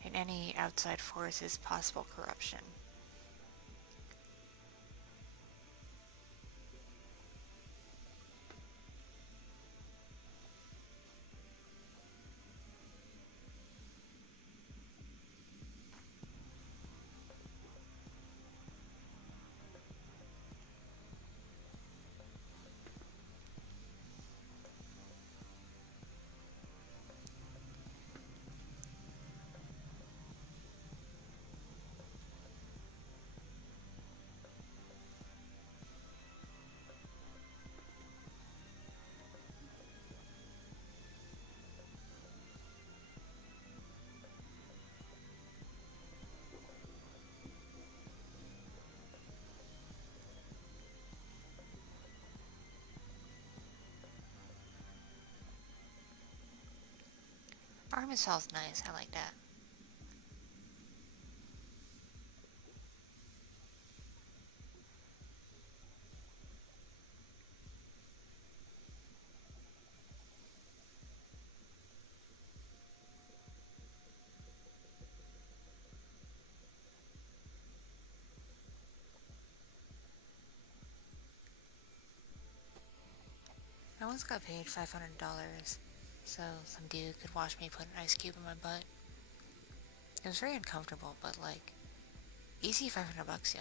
And any outside force is possible corruption. Armisol's nice, I like that. I once got paid $500 so some dude could watch me put an ice cube in my butt. It was very uncomfortable, but like, easy $500, yo.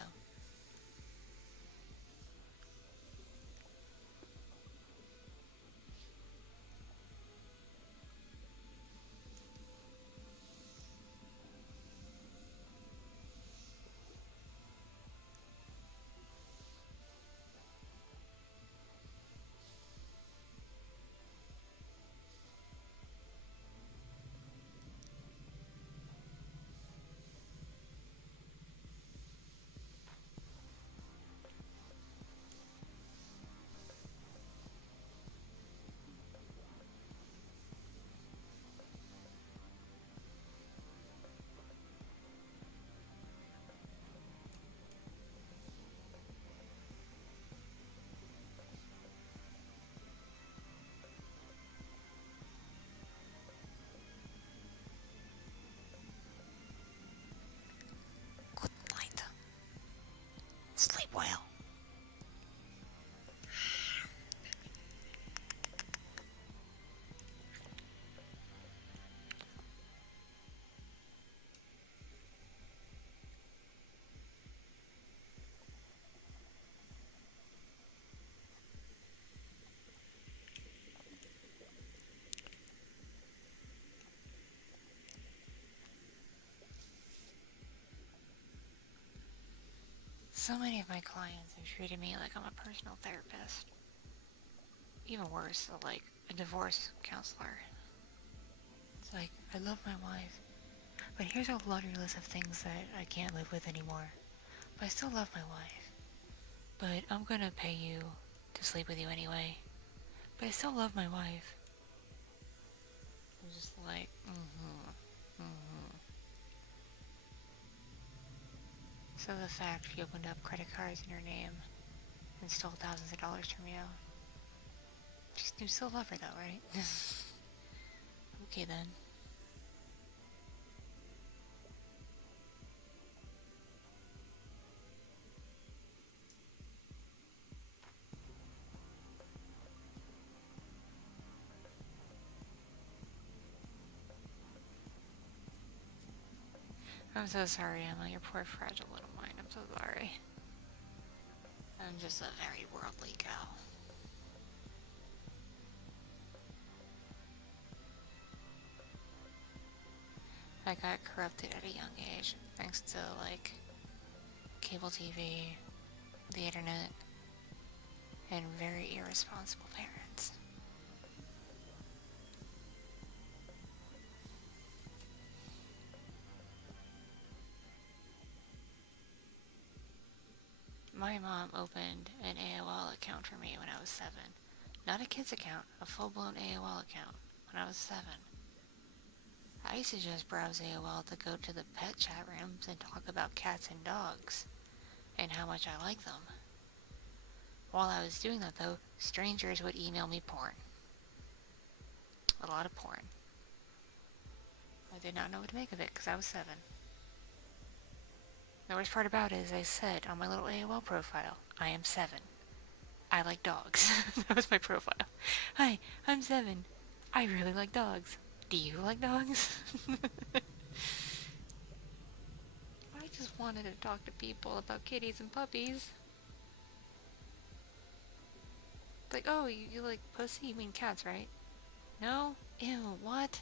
Good night. Sleep well. So many of my clients have treated me like I'm a personal therapist. Even worse, like a divorce counselor. It's like, I love my wife, but here's a laundry list of things that I can't live with anymore. But I still love my wife. But I'm gonna pay you to sleep with you anyway. But I still love my wife. I'm just like, So the fact she opened up credit cards in her name and stole thousands of dollars from you. You still love her though, right? Okay then. I'm so sorry, Emma. Your poor fragile little mind. I'm so sorry. I'm just a very worldly gal. I got corrupted at a young age, thanks to, like, cable TV, the internet, and very irresponsible parents. My mom opened an AOL account for me when I was 7. Not a kid's account, a full-blown AOL account, when I was 7. I used to just browse AOL to go to the pet chat rooms and talk about cats and dogs, and how much I like them. While I was doing that, though, strangers would email me porn. A lot of porn. I did not know what to make of it, because I was 7. The worst part about it is I said on my little AOL profile, I am 7. I like dogs. That was my profile. Hi, I'm 7. I really like dogs. Do you like dogs? I just wanted to talk to people about kitties and puppies. Like, oh, you like pussy? You mean cats, right? No? Ew, what?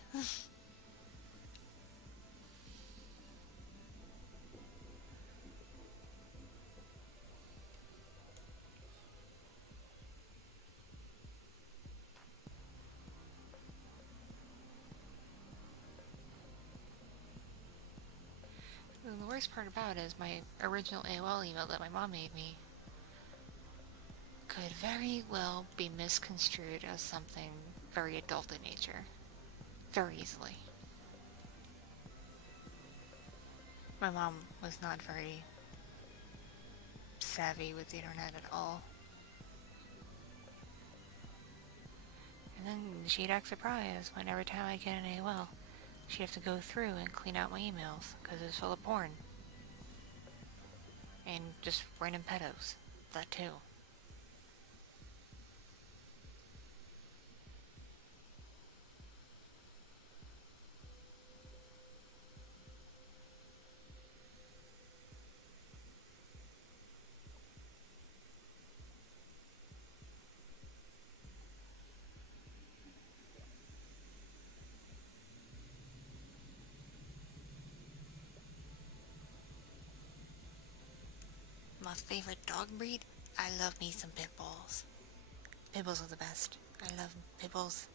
And the worst part about it is my original AOL email that my mom made me could very well be misconstrued as something very adult in nature. Very easily. My mom was not very savvy with the internet at all. And then she'd act surprised when every time I get an AOL, she'd have to go through and clean out my emails because it was full of porn. And just random pedos. That too. My favorite dog breed? I love me some pit bulls. Pit bulls are the best. I love pit bulls.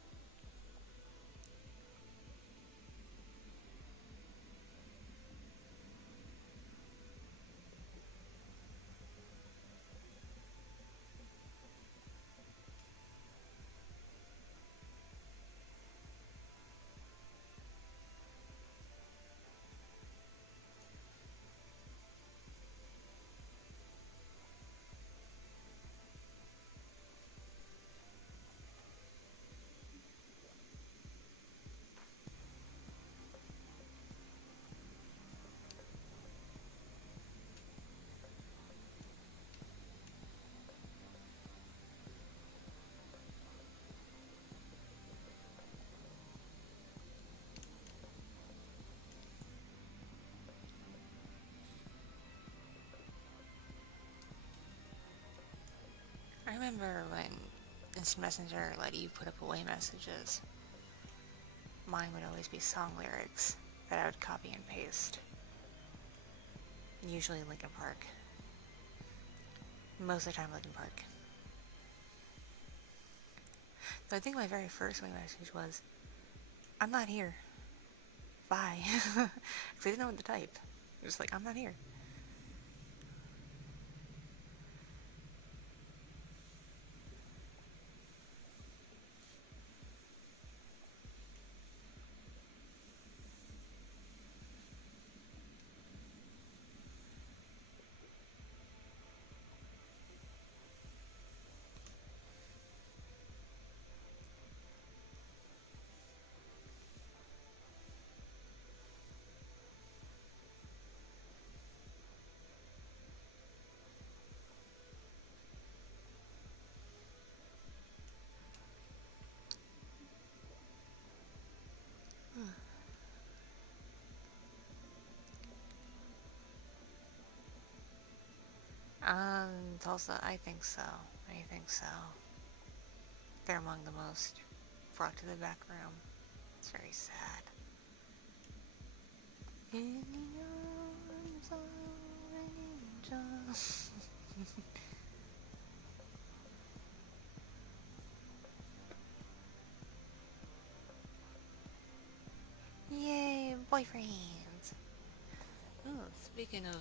I remember when Instant Messenger let you put up away messages. Mine would always be song lyrics that I would copy and paste. Usually Linkin Park. Most of the time Linkin Park. So I think my very first away message was, I'm not here. Bye. Because I didn't know what to type. It was like, I'm not here. also, I think so. I think so. They're among the most brought to the back room. It's very sad. In the arms of an angel. Yay, boyfriends! Oh, speaking of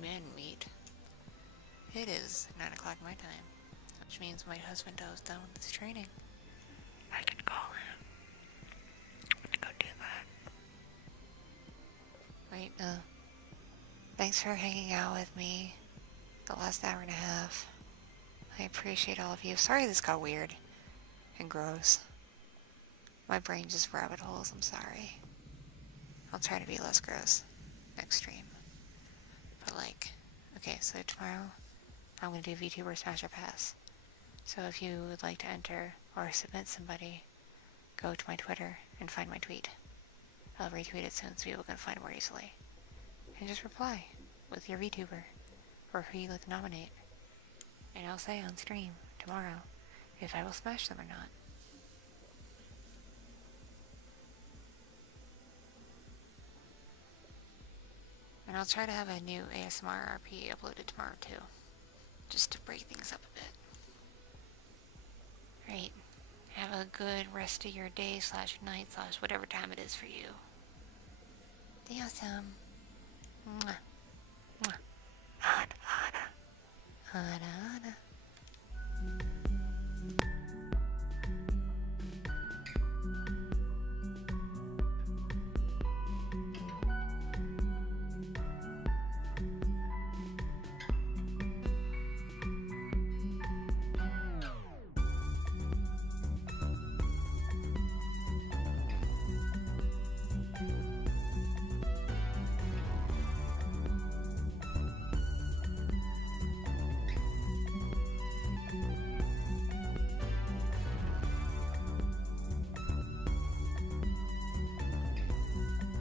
man meat, it is 9 o'clock my time, which means my husband is done with his training. I can call him. I'm gonna go do that. Wait, thanks for hanging out with me the last hour and a half. I appreciate all of you. Sorry this got weird and gross. My brain just rabbit holes, I'm sorry. I'll try to be less gross next stream. But like, okay, so tomorrow I'm gonna do VTuber Smash or Pass. So if you would like to enter or submit somebody, go to my Twitter and find my tweet. I'll retweet it soon so people can find it more easily. And just reply with your VTuber or who you'd like to nominate. And I'll say on stream tomorrow if I will smash them or not. And I'll try to have a new ASMR RP uploaded tomorrow too, just to break things up a bit. Right. Have a good rest of your day / night / whatever time it is for you. Be awesome. Mwah. Mwah. Hada. Hada.